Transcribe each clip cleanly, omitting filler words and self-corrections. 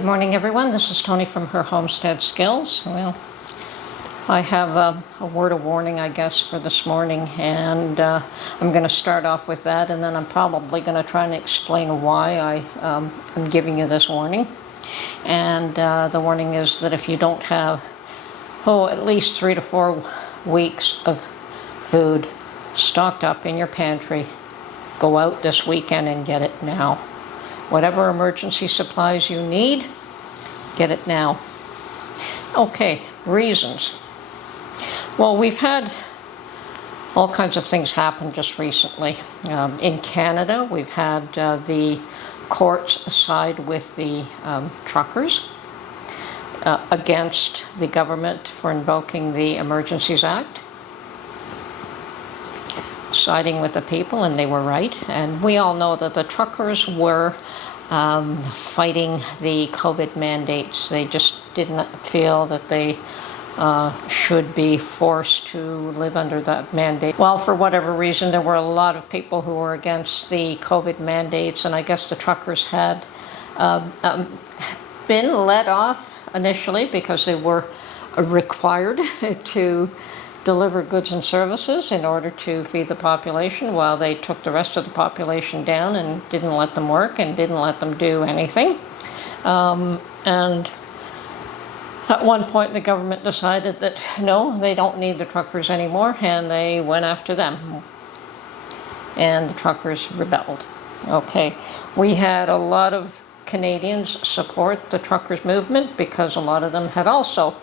Good morning, everyone. This is Tony from her Homestead Skills. Well, I have a word of warning, I guess, for this morning, and I'm going to start off with that, and then I'm probably going to try and explain why I'm giving you this warning. And the warning is that if you don't have, at least 3 to 4 weeks of food stocked up in your pantry, go out this weekend and get it now. Whatever emergency supplies you need, get it now. Okay, reasons. Well, we've had all kinds of things happen just recently. In Canada, we've had the courts side with the truckers against the government for invoking the Emergencies Act, siding with the people, and they were right. And we all know that the truckers were fighting the COVID mandates. They just did not feel that they should be forced to live under that mandate. Well, for whatever reason, there were a lot of people who were against the COVID mandates, and I guess the truckers had been let off initially because they were required to deliver goods and services in order to feed the population, while they took the rest of the population down and didn't let them work and didn't let them do anything. And at one point the government decided that no, they don't need the truckers anymore, and they went after them. And the truckers rebelled. Okay, we had a lot of Canadians support the truckers movement because a lot of them had also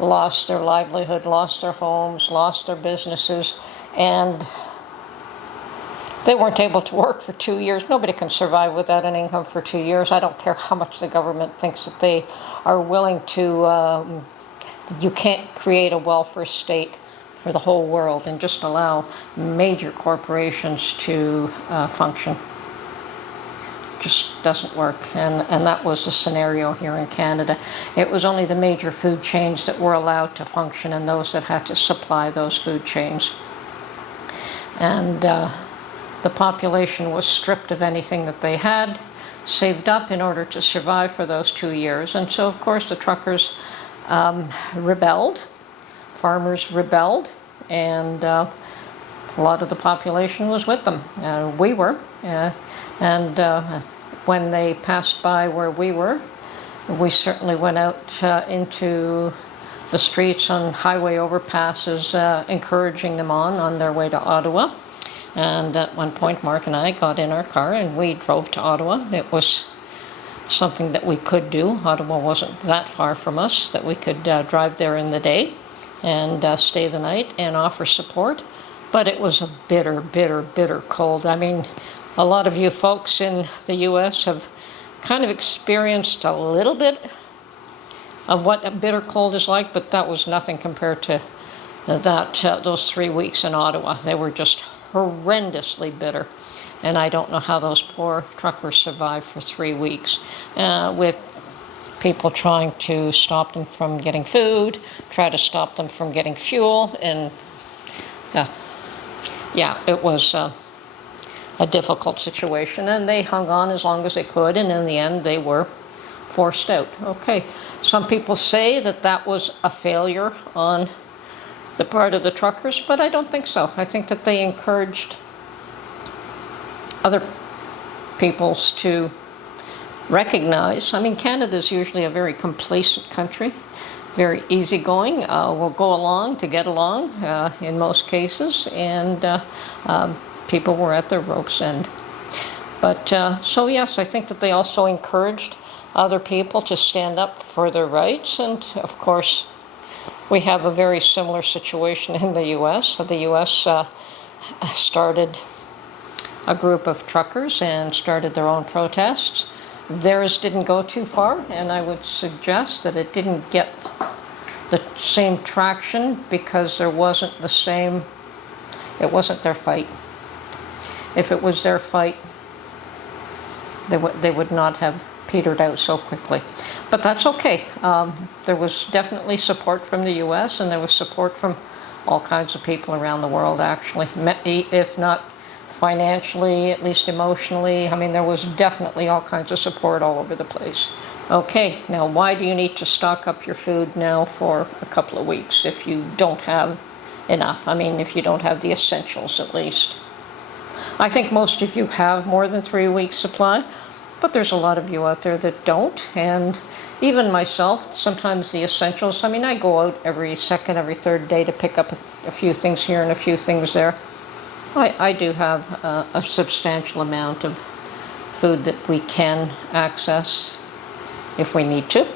lost their livelihood, lost their homes, lost their businesses, and they weren't able to work for 2 years. Nobody can survive without an income for 2 years. I don't care how much the government thinks that they are willing to, you can't create a welfare state for the whole world and just allow major corporations to function. Just doesn't work, and that was the scenario here in Canada. It was only the major food chains that were allowed to function and those that had to supply those food chains. And the population was stripped of anything that they had saved up in order to survive for those 2 years. And so, of course, the truckers rebelled, farmers rebelled, and a lot of the population was with them. We were. And when they passed by where we were, we certainly went out into the streets on highway overpasses, encouraging them on their way to Ottawa. And at one point, Mark and I got in our car and we drove to Ottawa. It was something that we could do. Ottawa wasn't that far from us, that we could drive there in the day and stay the night and offer support. But it was a bitter, bitter, bitter cold. I mean, a lot of you folks in the U.S. have kind of experienced a little bit of what a bitter cold is like, but that was nothing compared to those 3 weeks in Ottawa. They were just horrendously bitter. And I don't know how those poor truckers survived for 3 weeks with people trying to stop them from getting food, try to stop them from getting fuel, and yeah, it was a difficult situation, and they hung on as long as they could, and in the end they were forced out. Okay, some people say that that was a failure on the part of the truckers, but I don't think so. I think that they encouraged other peoples to recognize, I mean, Canada is usually a very complacent country, very easygoing. We'll go along to get along in most cases, and people were at their rope's end. But so yes, I think that they also encouraged other people to stand up for their rights. And of course, we have a very similar situation in the U.S. The U.S. Started a group of truckers and started their own protests. Theirs didn't go too far, and I would suggest that it didn't get the same traction because there wasn't the same, it wasn't their fight. If it was their fight, they would not have petered out so quickly. But that's okay. There was definitely support from the U.S., and there was support from all kinds of people around the world, actually, if not financially, at least emotionally. I mean, there was definitely all kinds of support all over the place. Okay, now why do you need to stock up your food now for a couple of weeks if you don't have enough? I mean, if you don't have the essentials at least. I think most of you have more than 3 weeks supply, but there's a lot of you out there that don't. And even myself, sometimes the essentials, I mean, I go out every second, every third day to pick up a few things here and a few things there. I do have a substantial amount of food that we can access if we need to.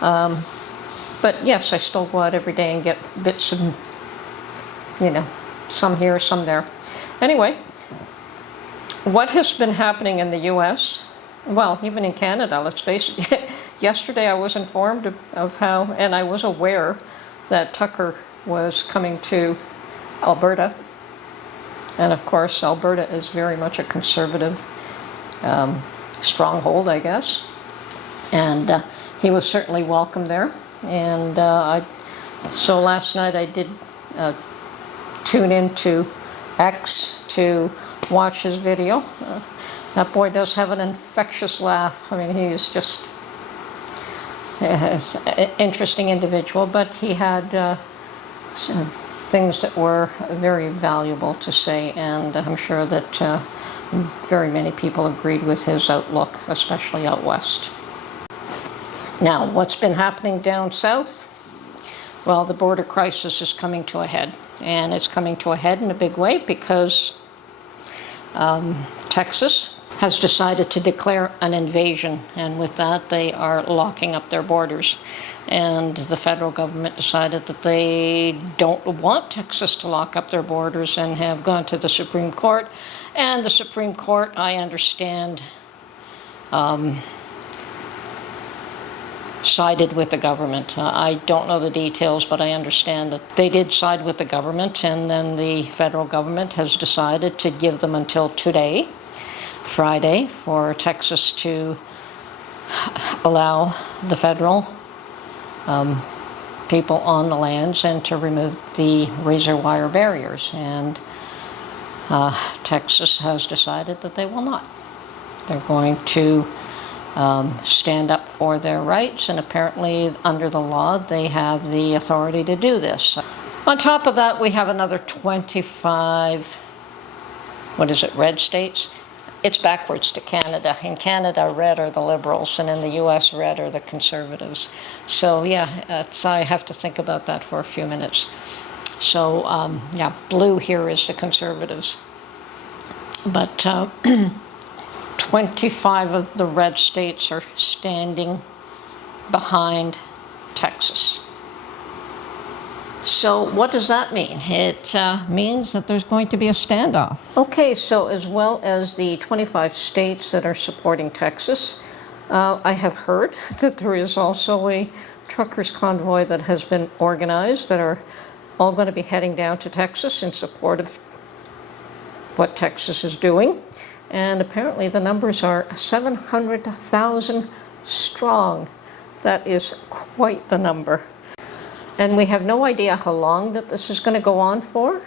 But yes, I still go out every day and get bits of, some here, some there. Anyway, what has been happening in the US, well, even in Canada, let's face it, yesterday I was informed of how, and I was aware that Tucker was coming to Alberta. And of course, Alberta is very much a conservative stronghold, I guess. And he was certainly welcome there. And so last night I did tune into X to watch his video. That boy does have an infectious laugh. I mean, he's just an interesting individual, but he had some things that were very valuable to say, and I'm sure that very many people agreed with his outlook, especially out west. Now, what's been happening down south? Well, the border crisis is coming to a head, and it's coming to a head in a big way because Texas has decided to declare an invasion, and with that they are locking up their borders. And the federal government decided that they don't want Texas to lock up their borders and have gone to the Supreme Court. And the Supreme Court, I understand, sided with the government. I don't know the details, but I understand that they did side with the government, and then the federal government has decided to give them until today, Friday, for Texas to allow the federal people on the lands and to remove the razor wire barriers. And Texas has decided that they will not. They're going to stand up for their rights, and apparently under the law they have the authority to do this. On top of that, we have another 25, red states? It's backwards to Canada. In Canada, red are the Liberals, and in the US, red are the Conservatives. So yeah, I have to think about that for a few minutes. So blue here is the Conservatives. But 25 of the red states are standing behind Texas. So what does that mean? It means that there's going to be a standoff. Okay, so as well as the 25 states that are supporting Texas, I have heard that there is also a truckers' convoy that has been organized that are all going to be heading down to Texas in support of what Texas is doing. And apparently the numbers are 700,000 strong. That is quite the number. And we have no idea how long that this is going to go on for.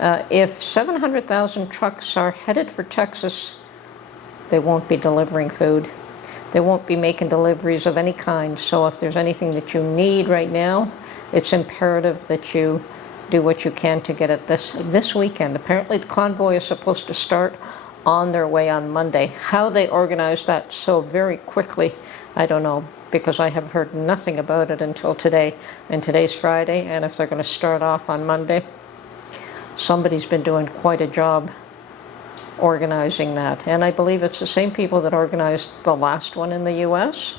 If 700,000 trucks are headed for Texas, they won't be delivering food. They won't be making deliveries of any kind. So if there's anything that you need right now, it's imperative that you do what you can to get it this weekend. Apparently the convoy is supposed to start on their way on Monday. How they organized that so very quickly, I don't know, because I have heard nothing about it until today. And today's Friday, and if they're going to start off on Monday, somebody's been doing quite a job organizing that. And I believe it's the same people that organized the last one in the US.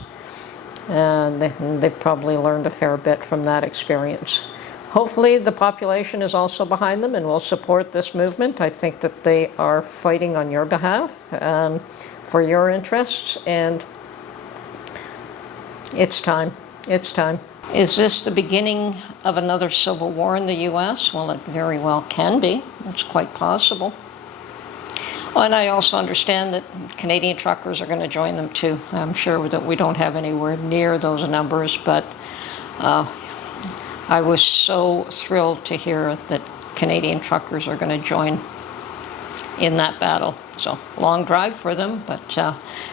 And they've probably learned a fair bit from that experience. Hopefully the population is also behind them and will support this movement. I think that they are fighting on your behalf for your interests, and it's time. It's time. Is this the beginning of another civil war in the US? Well, it very well can be. It's quite possible. And I also understand that Canadian truckers are going to join them too. I'm sure that we don't have anywhere near those numbers, but I was so thrilled to hear that Canadian truckers are going to join in that battle. So long drive for them, but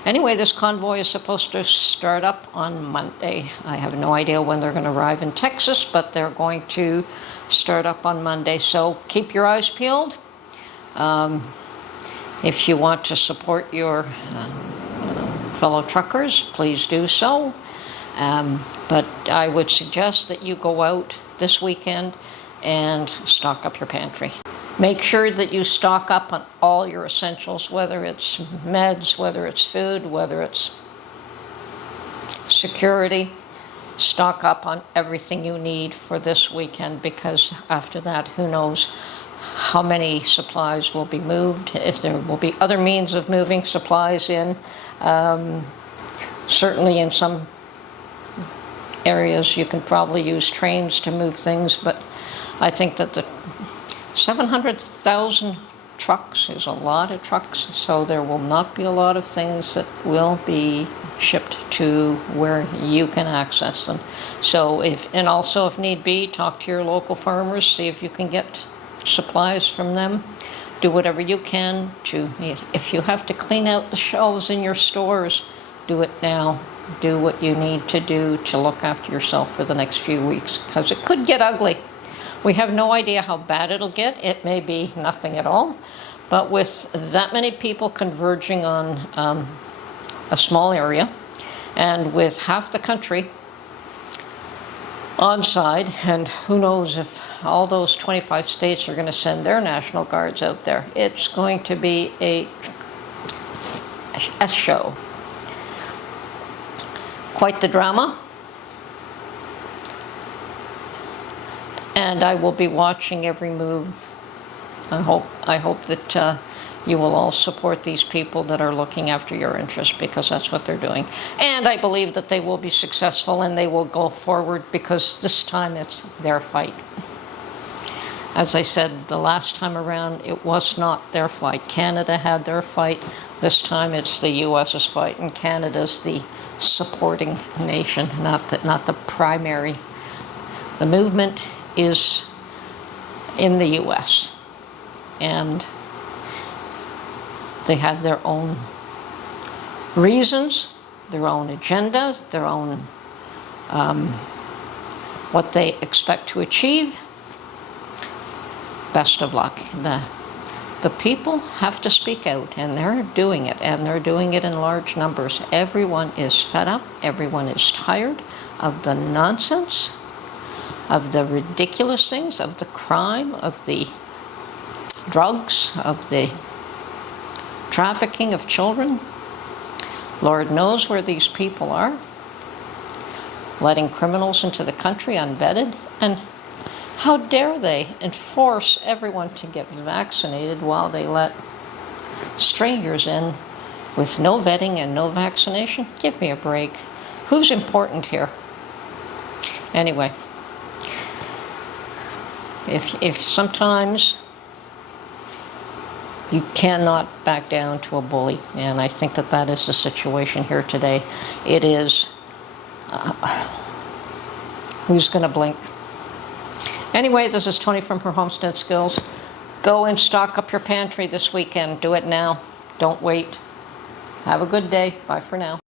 anyway, this convoy is supposed to start up on Monday. I have no idea when they're going to arrive in Texas, but they're going to start up on Monday. So keep your eyes peeled. If you want to support your fellow truckers, please do so. But I would suggest that you go out this weekend and stock up your pantry. Make sure that you stock up on all your essentials, whether it's meds, whether it's food, whether it's security. Stock up on everything you need for this weekend, because after that, who knows how many supplies will be moved, if there will be other means of moving supplies in. Certainly in some areas you can probably use trains to move things, but I think that the 700,000 trucks is a lot of trucks, so there will not be a lot of things that will be shipped to where you can access them. So and also if need be, talk to your local farmers, see if you can get supplies from them. Do whatever you can if you have to clean out the shelves in your stores, do it now. Do what you need to do to look after yourself for the next few weeks, because it could get ugly. We have no idea how bad it'll get. It may be nothing at all, but with that many people converging on a small area, and with half the country on side, and who knows if all those 25 states are going to send their National Guards out there, it's going to be a show. Quite the drama. And I will be watching every move. I hope that you will all support these people that are looking after your interests, because that's what they're doing. And I believe that they will be successful and they will go forward, because this time it's their fight. As I said, the last time around, it was not their fight. Canada had their fight. This time it's the U.S.'s fight, and Canada's the supporting nation, not the primary. The movement is in the U.S., and they have their own reasons, their own agendas, their own what they expect to achieve. Best of luck. The people have to speak out, and they're doing it, and they're doing it in large numbers. Everyone is fed up. Everyone is tired of the nonsense, of the ridiculous things, of the crime, of the drugs, of the trafficking of children. Lord knows where these people are, letting criminals into the country unvetted. And how dare they enforce everyone to get vaccinated while they let strangers in with no vetting and no vaccination? Give me a break. Who's important here? Anyway, if sometimes you cannot back down to a bully, and I think that is the situation here today. It is, who's going to blink? Anyway, this is Tony from her Homestead Skills. Go and stock up your pantry this weekend. Do it now. Don't wait. Have a good day. Bye for now.